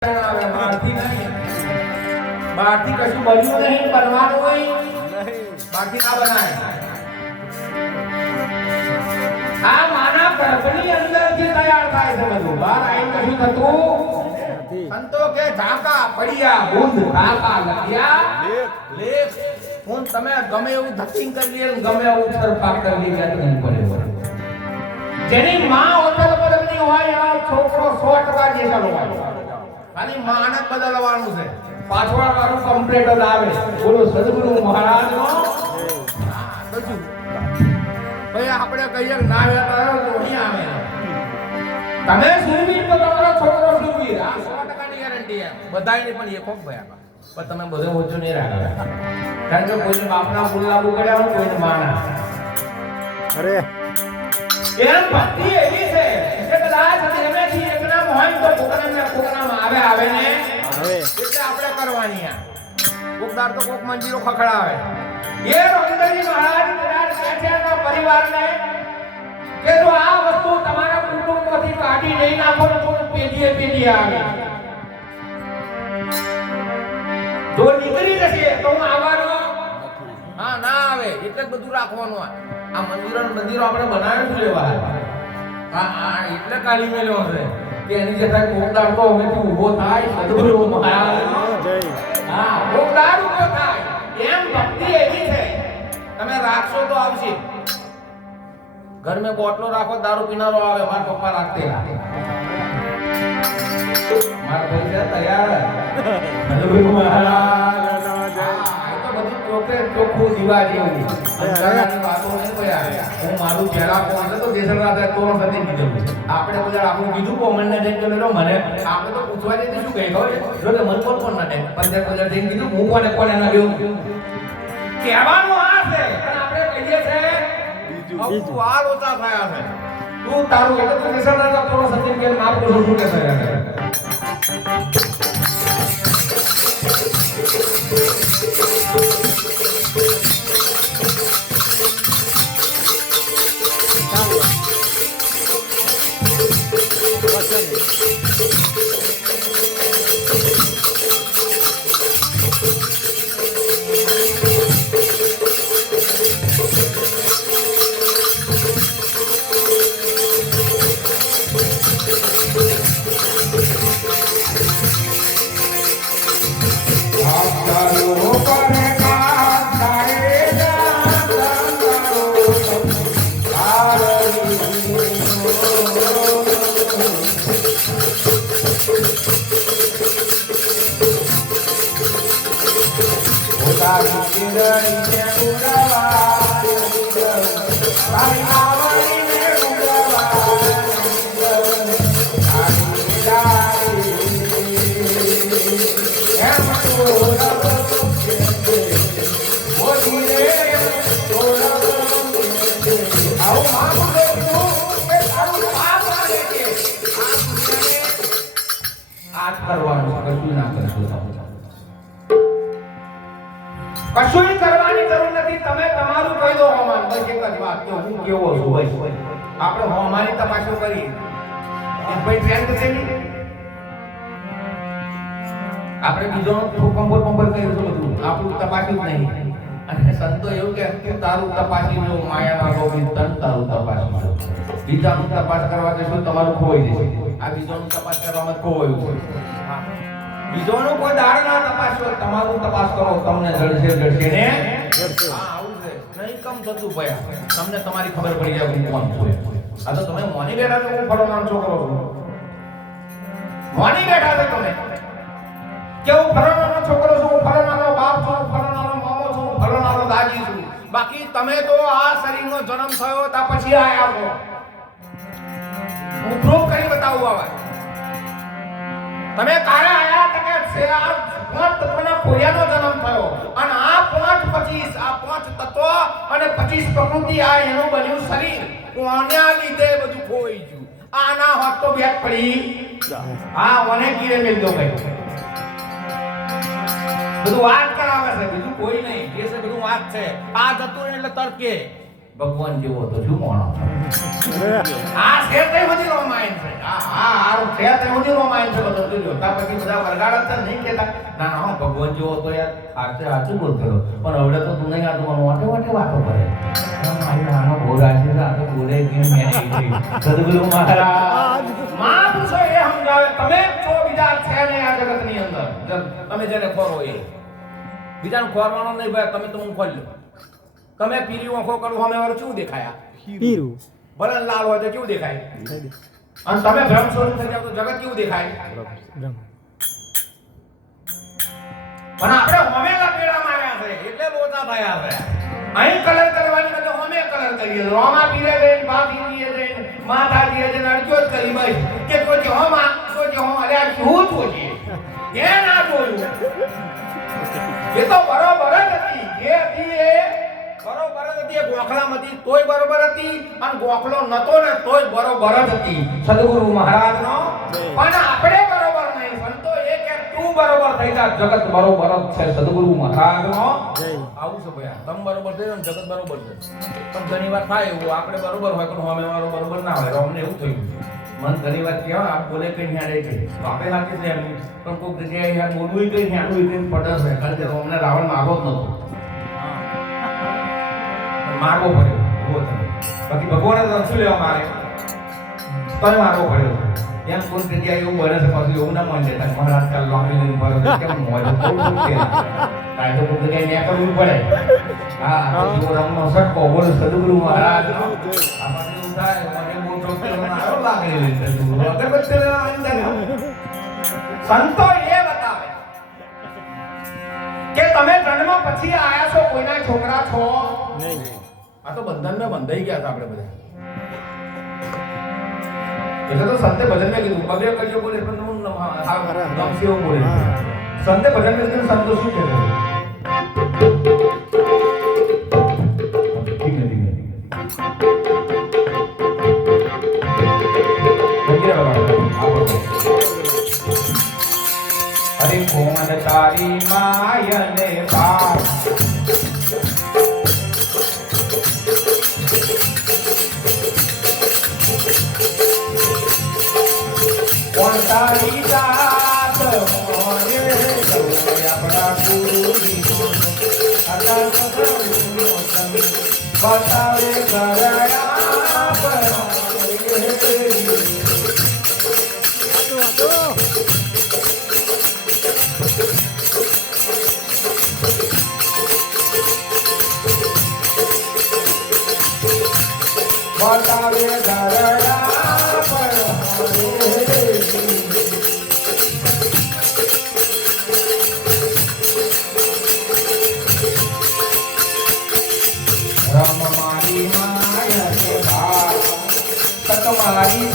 બહારથી કશું બન્યું નહીં, બનવાનું હોય બાકી ના બનાય. આ માનવ ગર્ભની અંદરથી તૈયાર થાય છે બધું. બહાર આવીને કશું થતું સંતો કે ઝાકા પડ્યા બુંદ ઝાકા લખ્યા લેખ. હું તમે ગમે એવું ધતિંગ કરી લે, ગમે એવું સરફા કરી લે, નહીં પડે. જેની માં હોટલ બદલની હોય એનો છોકરો 100% જેટલો હોય. ખાલી માનત બદલવાનું છે, પાછળ વાળું કમ્પ્લીટ જ આવે. બોલો સદગુરુ મહારાજનો કશું ભાઈ આપણે કહીએ ના વેતા તો નહીં આવે. તમે સુરવીર તો તમારો છોકરો સુરવીર, આ 100%ની ગેરંટી છે બધાયની. પણ એ ખોક ભયા પણ તમે બધે ઓછો નહીં રાખો, કારણ કે કોઈને બાપના ફૂલ લાગુ કર્યા હોય, કોઈને માના. અરે એમ ભક્તિ એવી છે કે કદાચ એમેથી એક નામ હોય તો કોકનામ આવે ને એટલે આપણે કરવાની. આ કોકદાર તો કોક મંજીરો ખખડાવે. એ રોહિંદરજી મહારાજ કદાચ કહે છે કે પરિવારને કે જો આ વસ્તુ તમારા કુટુંબમાંથી કાઢી નહીં નાખો તો પેઢીએ આવે. જો નીકળી જશે તો હું આવવાનો હા ના આવે. એટલે જ બધું રાખવાનું. આ મંદિરો આપણે બનાવ્યું છે લેવા હા એટલે કાઢી મેલ્યો છે કે એની જગ્યાએ કોકદાર તો હવેથી ઊભો થાય. સદગુરુ મહારાજનો જય. હા કોકદાર ઊભો થાય. એમ ભક્તિ એવી છે તમે રાખશો તો આવશે. ઘર મેં બોટલો રાખો, દારૂ પીનારો આવે. મારા પપ્પા રાખતે મારા ભાઈ છે તૈયાર. સદગુરુ મહારાજ ચોખ્ખું દીવા જેવું. વાતો નહીં પડ્યા. હું મારું પહેલા કોણ તો દેશર રાજા તો નથી કીધું. આપણે બધા આપણું કીધું કોમન ને જઈને મને આપણે તો પૂછવા જઈને શું કહે ખબર જો કે મન કોણ ના દે પંદર જઈને કીધું હું કોને ના દેવું કહેવાનું આ છે. પણ આપણે કહીએ છે બીજું વાળ ઓછા થયા છે. તું તારું એટલે તું દેશર રાજા તો સત્ય કે માફ કરો શું કે થયા છે. કશું કરવાની જરૂર નથી. તમે તમારું કહી દો હોમાન બસ એક જ વાત કે હું કેવો છું. બસ આપણે હોમાની તપાસો કરી ભાઈ ટ્રેન તો છે આપણે બીજો કંપર કર્યું છે બધું આપણું તપાસ્યું જ નહીં. અને સંતો એવું કે તું તારું તપાસી લો માયાના ગોવિંદ તન તારું તપાસી લો. બીજાનું તપાસ કરવા જશું તમારું ખોઈ જશે. આ બીજાનું તપાસ કરવામાં ખોવાયું છે. હા બીજોનું કોઈ દાડ ના તપાસો, તમારું તપાસ કરો. તમને જડશે ને હા આવું છે. નહીં કમ થતું ભયા તમને તમારી ખબર પડી જાય હું કોણ છું. આ તો તમે મોની બેઠા છો હું ફળવાનો છોકરો છું. મોની બેઠા છો તમે કે હું ફળવાનો છોકરો છું, હું ફળવાનો બાપ છું, હું ફળવાનો મામો છું, હું ફળવાનો દાદી છું. બાકી તમે તો આ શરીરનો જન્મ થયો તા પછી આયા છો. હું પ્રૂફ કરી બતાવું આવા તમે કારે આયા તકે છે. આ પાંચ તત્વના ખોયાનો જન્મ થયો અને આ પાંચ તત્વ અને 25 પ્રકૃતિ આ એનું બન્યું શરીર. કોના લીધે બધું ખોઈ ગયું. આના હોત તો બેટ પડી હા મને કીરે મેલ દો ભાઈ. બધું વાત કરાવે છે બીજું કોઈ નહીં. જે છે બધું વાત છે. આ જતું એટલે તર્કે ભગવાન જેવો તો શું મોણો આ છે તે બધી રોમાયણ છે આ છે તે બધી રોમાયણ છે બધું જોતા પછી બધા વરગાડત છે નહીં કેતા ના ના ભગવાન જેવો તો યાર સાચું બોલતો પણ હવે તો તું નહીં આતો મોટે મોટે વાતો કરે મારી નાનો ભોરા છે આ તો બોલે કે મેં સદગુરુ મહારાજ મહાપુરુષો એ સમજાવે તમે છો બીજા છે ને આ જગતની અંદર તમે જેને ખોરો એ બીજાને ખોરવાનો નહીં ભાઈ તમે તો હું ખોલ લો તમે પીરી આંખો કરો સામે વાળું કેવું દેખાય પીરું ભલે લાલ હોય તો કેવું દેખાય અને તમે ભ્રમ સ્વરૂપ થઈ જાવ તો જગત કેવું દેખાય પણ આપણે હોમેલા પેડા માર્યા છે એટલે લોચા થયા છે અહીં કલર કરવાની બદલે હોમે કલર કરીએ રોમા પીરે જઈને બા પીરીએ જઈને માથા પીરે જઈને અડજો જ કરી ભાઈ કે કોઈ હોમા કોઈ હો અરે આ શું છે કે ના જોયું એ તો બરોબર જ હતી જે હતી એ બરોબર જ હતી ગોખલામાંથી તોય બરોબર હતી અને ગોખલો નતો ને તોય બરોબર જ હતી સદગુરુ મહારાજનો પણ આપણે બરોબર નહીં સંતો એ કે તું બરોબર થઈ જા જગત બરોબર જ છે સદગુરુ મહારાજનો આવું છે ભયા તમ બરોબર થઈ ને જગત બરોબર છે પણ ઘણી વાર થાય એવું આપણે બરોબર હોય પણ સામે વાળો બરોબર ના હોય અમને એવું થયું મન ઘણી વાર કહેવાય આ બોલે કઈ ન્યાડે છે આપણે સાચી છે એમ પણ કોઈ જગ્યાએ યાર બોલવું કઈ ન્યાડું કઈ પડે છે કારણ કે અમને રાવણ મારવો જ નતો મારવો પડ્યો ઉભો થયો બાકી ભગવાને તો શું લેવા મારે તને મારવો પડ્યો એમ કોઈ જગ્યાએ એવું બને છે પાછું એવું ના મન લેતા મહારાજ કાલ લોંગી લઈને ભરો કેમ મોજ થોડું કે કાંઈ તો કોઈ જગ્યાએ ન્યા કરવું પડે હા જો રમનો સટકો બોલ સદગુરુ મહારાજ આ પાછું થાય મને બહુ ચોખ્ખો આવો લાગે અગરબત્તી અંદર સંતો એ બતાવે કે તમે જન્મ પછી આયા છો કોઈના છોકરા છો નહીં આ તો બંધનમાં બંધાઈ ગયા હતા આપણે બધા એટલે તો સંતે ભજન में કીધું બગડે કજો બોલે પણ હું ગમશે એવું બોલે સંતે ભજન में કીધું સંતો શું કહે ધીમે ધીમે અરે કોણ તારી માયને પાર કોણ તારી જાત મોરે આપણા ગુરુજી બતાવે કરાયા પર બતાવે કરાયા પર રામ મારી માયા કે ભાર તમારી